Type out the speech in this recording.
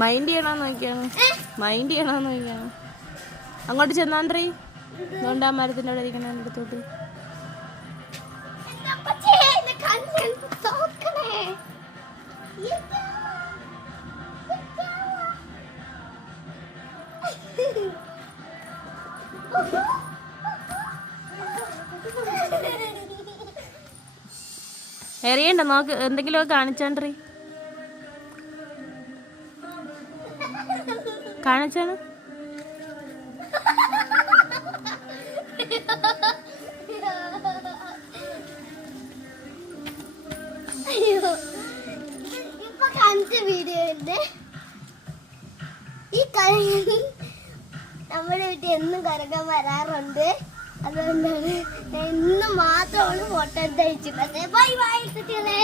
Mind ചെയ്യണമെന്ന് നോക്കിയാണ്. Mind ചെയ്യണമെന്ന് നോക്കിയാണ്. അങ്ങോട്ട് ചെന്നാന്ത്രി അതുകൊണ്ട് ആ മരത്തിൻ്റെ അവിടെ ഇരിക്കണ അടുത്തോട്ട്. എറിയണ്ട, നോക്ക് എന്തെങ്കിലുമൊക്കെ കാണിച്ചാണ്ടി. കാണിച്ചാണ്. ഇപ്പൊ കാണിച്ച വീഡിയോയില് ഈ കരയിൽ നമ്മുടെ വീട്ടിൽ എന്നും കറങ്ങാൻ വരാറുണ്ട്. അതുകൊണ്ടാണ് എന്നും മാത്രമാണ് ഫോട്ടോ എടുത്ത് അയച്ചിട്ടുള്ളത്. ബൈ ബൈ കുട്ടികളെ.